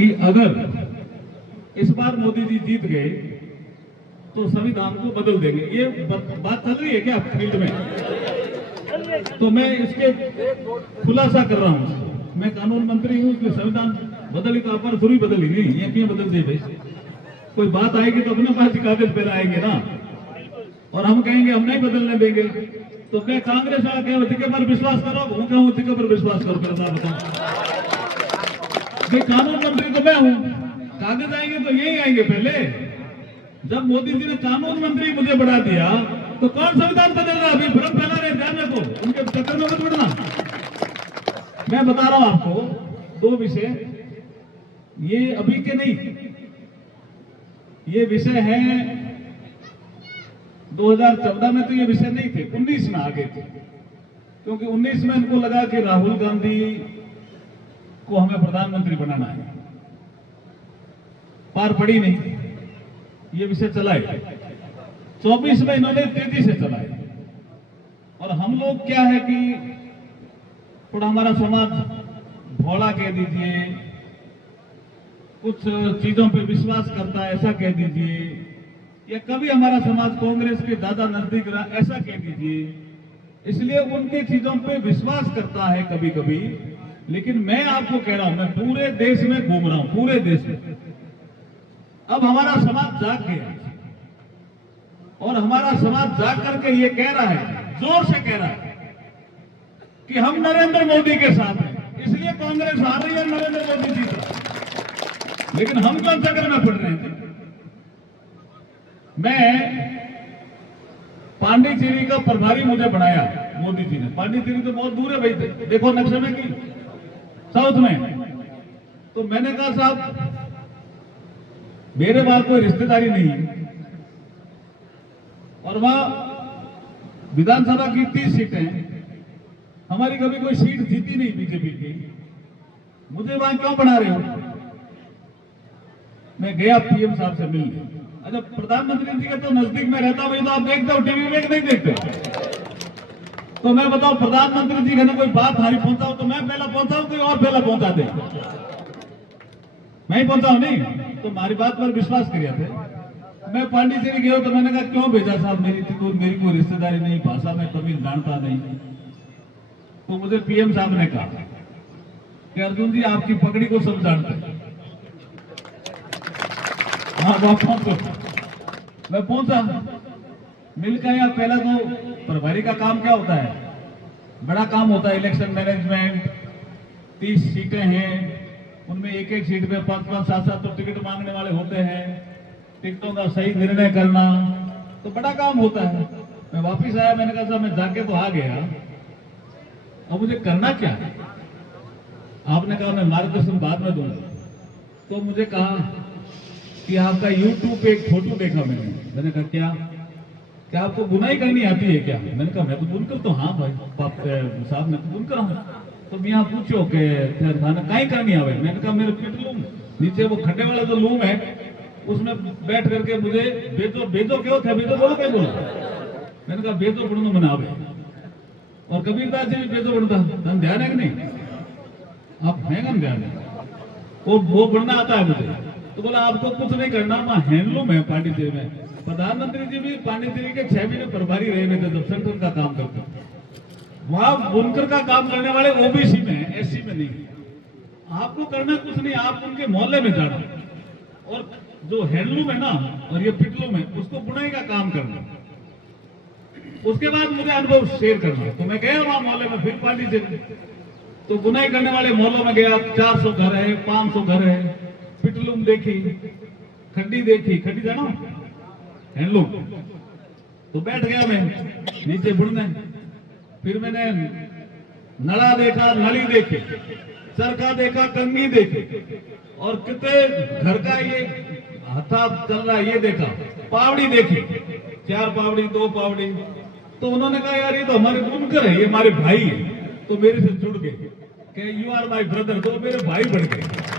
कि अगर इस बार मोदी जी जीत गए तो संविधान को बदल देंगे। ये बात चल रही है क्या फील्ड में? तो मैं इसके खुलासा कर रहा हूँ। मैं कानून मंत्री हूँ, इसलिए संविधान बदली तो आप थोड़ी बदली नहीं, ये क्यों बदल दी भाई? कोई बात आएगी तो अपने पास कागज पे आएंगे ना, और हम कहेंगे हम नहीं बदलने देंगे। तो मैं कांग्रेस वाला क्या के पर विश्वास करो, वो कहूँ के पर विश्वास करो, फिर मैं बताऊं भाई कानून मंत्री तो मैं हूँ, कागज आएंगे तो यही आएंगे। पहले जब मोदी जी ने कानून मंत्री मुझे बढ़ा दिया तो कौन संविधान बदल रहा? अभी भ्रम फैला रहे, ध्यान रखो, उनके चक्कर में मत पड़ना। मैं बता रहा हूं आपको दो विषय, ये अभी के नहीं, ये विषय है 2014 में तो ये विषय नहीं थे, 19 में आ गए थे, क्योंकि 19 में इनको लगा कि राहुल गांधी को हमें प्रधानमंत्री बनाना है। पार पड़ी नहीं, ये विषय चलाए। 24 में इन्होंने तेजी से चलाए, और हम लोग क्या है कि थोड़ा हमारा समाज भोला कह दीजिए, कुछ चीजों पे विश्वास करता है ऐसा कह दीजिए, या कभी हमारा समाज कांग्रेस के ज्यादा नजदीक रहा ऐसा कह दीजिए, इसलिए उनकी चीजों पे विश्वास करता है कभी कभी। लेकिन मैं आपको कह रहा हूं, मैं पूरे देश में घूम रहा हूं, पूरे देश में। अब हमारा समाज जाग गया, और हमारा समाज जाग करके ये कह रहा है, जोर से कह रहा है कि हम नरेंद्र मोदी के साथ हैं, इसलिए कांग्रेस हार रही है, नरेंद्र मोदी जीत रहा है। लेकिन हम कौन चक्कर में पड़ रहे हैं? मैं पांडिचेरी का प्रभारी मुझे बनाया मोदी जी ने। पांडिचेरी तो बहुत दूर है भाई, देखो नक्शे में की साउथ में। तो मैंने कहा साहब मेरे वहां कोई रिश्तेदारी नहीं है, और वहां विधानसभा की 30 सीटें, हमारी कभी कोई सीट जीती नहीं बीजेपी की, मुझे वहां क्यों बना रहे हो? मैं गया पीएम साहब से मिलने। अच्छा, प्रधानमंत्री जी के तो नजदीक में रहता हूं, तो आप देखते हो टीवी में नहीं देखते? तो मैं बताऊं, प्रधानमंत्री जी ने कोई बात हमारी पहुंचाओ तो मैं पहला पहुंचाऊं, कोई और पहला पहुंचा दे? मैं ही पहुंचाऊं नहीं? तो हमारी बात पर विश्वास करिए थे। मैं पांडिचेरी गया तो मैंने कहा क्यों भेजा साहब, मेरी कोई रिश्तेदारी नहीं, भाषा में तमिल जानता नहीं। तो मुझे पीएम साहब ने कहा कि अर्जुन जी आपकी पगड़ी को सब जानते हैं। हाँ पहुंचो। मैं पहुंचा, मिलकर या पहला तो प्रभारी का काम क्या होता है? बड़ा काम होता है, इलेक्शन मैनेजमेंट। 30 सीटें हैं, उनमें एक एक सीट पे 5-5, 7-7 तो टिकट मांगने वाले होते हैं, टिकटों का सही निर्णय करना तो बड़ा काम होता है। मैं वापिस आया, मैंने कहा साहब मैं जाके तो आ गया, अब मुझे करना क्या है? आपने कहा मैं मार्गदर्शन बाद में दूंगा। तो मुझे कहा कि आपका यूट्यूब पे एक फोटो देखा मैंने कहा क्या आपको बुनाई करनी आती है क्या? मैंने कहा मैं तो बुनकर तो हाँ भाई साहब मैं तो बुनकर हूँ। तो मैं यहाँ पूछो कि खाना कहीं करनी आवे? मैंने कहा मेरे पिट लूम नीचे वो खड्डे वाला जो लूम है उसमें बैठ करके मुझे बेजो क्यों था, बेजो बोलो क्या बोलो? मैंने कहा बेजो बुननो मना आवे, और कबीरदास जी भी बेजो बुनता, हम ध्यान है कि नहीं? आप हैं ना ध्यान है? वो बुनना आता है मुझे। तो बोला आपको कुछ नहीं करना, वहां हैंडलूम है पांडिचेरी में। प्रधानमंत्री जी भी पांडिचेरी के 6 महीने प्रभारी रहे थे जब सेंट्रल का काम करते, वहां बुनकर का काम करने वाले ओबीसी में है, एससी में नहीं। आपको करना कुछ नहीं, आप उनके मोहल्ले में जाना, और जो हैंडलूम है ना और ये पिटलूम है उसको बुनाई का काम करना, उसके बाद मुझे अनुभव शेयर करना। तो मैं गया वहां मोहल्ले में, फिर पांडिचेरी तो बुनाई करने वाले मोहल्लों में गया। 400 घर है, 500 घर है, पिटलूम देखी, खड्डी देखी, खड्डी जाना हैंडलूम। तो बैठ गया मैं नीचे बुनने। फिर मैंने नला देखा, नली देखी, चरखा देखा, कंगी देखी, और कितने घर का ये हथा चल रहा है ये देखा, पावड़ी देखी, 4 पावड़ी 2 पावड़ी। तो उन्होंने कहा यार ये तो हमारे बुनकर है, ये हमारे भाई है। तो मेरे से जुड़ गए कि यू आर माई ब्रदर, तो मेरे भाई बन गए।